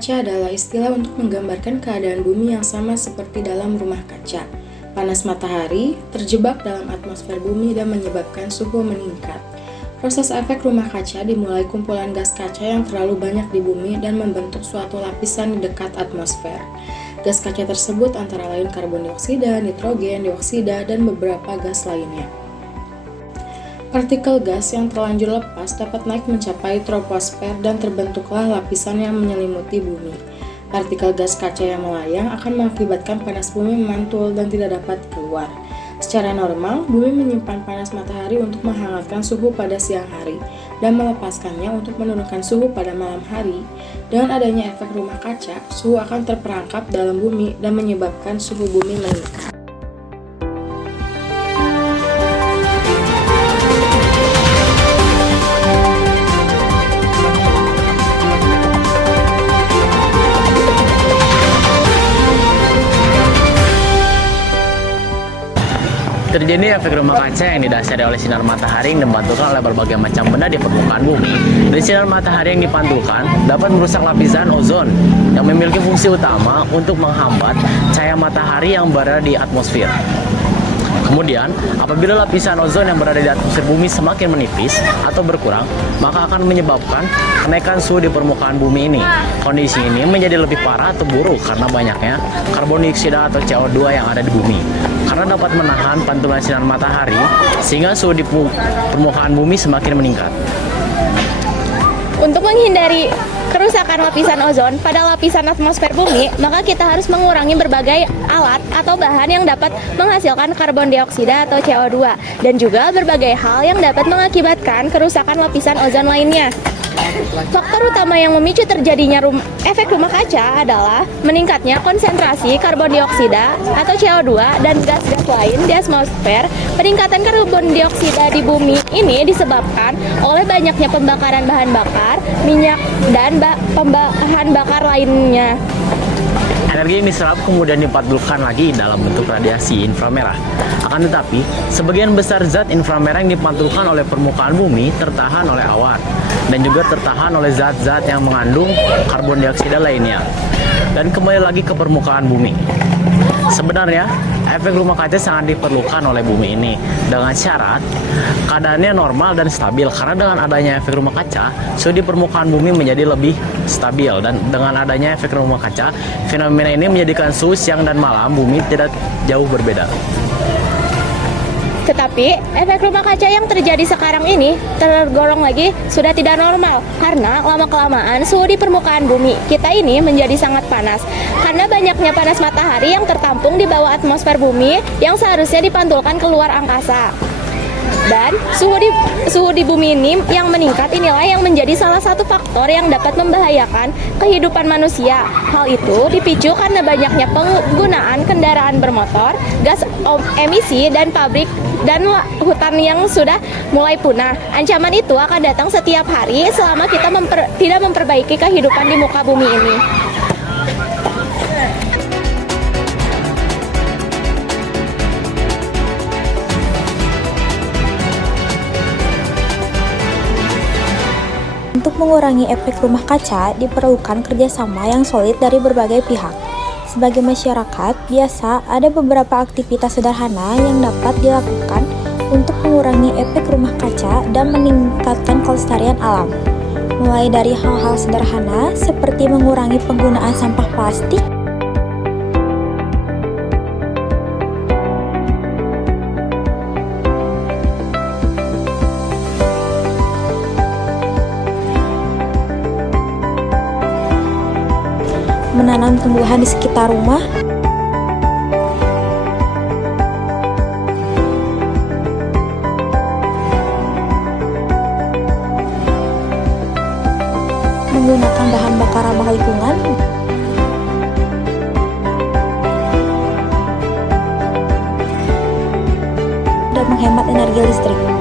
kaca adalah istilah untuk menggambarkan keadaan bumi yang sama seperti dalam rumah kaca. Panas matahari terjebak dalam atmosfer bumi dan menyebabkan suhu meningkat. Proses efek rumah kaca dimulai kumpulan gas kaca yang terlalu banyak di bumi dan membentuk suatu lapisan di dekat atmosfer. Gas kaca tersebut antara lain karbon dioksida, nitrogen, dioksida, dan beberapa gas lainnya. Partikel gas yang terlanjur lepas dapat naik mencapai troposfer dan terbentuklah lapisan yang menyelimuti bumi. Partikel gas kaca yang melayang akan mengakibatkan panas bumi memantul dan tidak dapat keluar. Secara normal, bumi menyimpan panas matahari untuk menghangatkan suhu pada siang hari dan melepaskannya untuk menurunkan suhu pada malam hari. Dengan adanya efek rumah kaca, suhu akan terperangkap dalam bumi dan menyebabkan suhu bumi meningkat. Terjadi efek rumah kaca yang didasari oleh sinar matahari yang dipantulkan oleh berbagai macam benda di permukaan bumi. Dari sinar matahari yang dipantulkan dapat merusak lapisan ozon yang memiliki fungsi utama untuk menghambat cahaya matahari yang berada di atmosfer. Kemudian, apabila lapisan ozon yang berada di atmosfer bumi semakin menipis atau berkurang, maka akan menyebabkan kenaikan suhu di permukaan bumi ini. Kondisi ini menjadi lebih parah atau buruk karena banyaknya karbon dioksida atau CO2 yang ada di bumi. Karena dapat menahan pantulan sinar matahari, sehingga suhu di permukaan bumi semakin meningkat. Untuk menghindari kerusakan lapisan ozon pada lapisan atmosfer bumi, maka kita harus mengurangi berbagai alat atau bahan yang dapat menghasilkan karbon dioksida atau CO2 dan juga berbagai hal yang dapat mengakibatkan kerusakan lapisan ozon lainnya. Faktor utama yang memicu terjadinya efek rumah kaca adalah meningkatnya konsentrasi karbon dioksida atau CO2 dan gas-gas lain di atmosfer. Peningkatan karbon dioksida di bumi ini disebabkan oleh banyaknya pembakaran bahan bakar, minyak, dan bahan bakar lainnya. Energi yang diserap kemudian dipantulkan lagi dalam bentuk radiasi inframerah. Akan tetapi, sebagian besar zat inframerah yang dipantulkan oleh permukaan bumi tertahan oleh awan dan juga tertahan oleh zat-zat yang mengandung karbon dioksida lainnya dan kembali lagi ke permukaan bumi. Sebenarnya, efek rumah kaca sangat diperlukan oleh bumi ini dengan syarat keadaannya normal dan stabil, karena dengan adanya efek rumah kaca, suhu di permukaan bumi menjadi lebih stabil, dan dengan adanya efek rumah kaca, fenomena ini menjadikan suhu siang dan malam bumi tidak jauh berbeda. Tetapi, efek rumah kaca yang terjadi sekarang ini tergolong lagi sudah tidak normal karena lama-kelamaan suhu di permukaan bumi kita ini menjadi sangat panas karena banyaknya panas matahari yang tertampung di bawah atmosfer bumi yang seharusnya dipantulkan keluar angkasa. Dan suhu di bumi ini yang meningkat inilah yang menjadi salah satu faktor yang dapat membahayakan kehidupan manusia. Hal itu dipicu karena banyaknya penggunaan kendaraan bermotor, gas emisi, dan pabrik dan hutan yang sudah mulai punah. Ancaman itu akan datang setiap hari selama kita tidak memperbaiki kehidupan di muka bumi ini. Untuk mengurangi efek rumah kaca, diperlukan kerjasama yang solid dari berbagai pihak. Sebagai masyarakat, biasa ada beberapa aktivitas sederhana yang dapat dilakukan untuk mengurangi efek rumah kaca dan meningkatkan kelestarian alam. Mulai dari hal-hal sederhana seperti mengurangi penggunaan sampah plastik, menanam tumbuhan di sekitar rumah, menggunakan bahan bakar ramah lingkungan, dan menghemat energi listrik.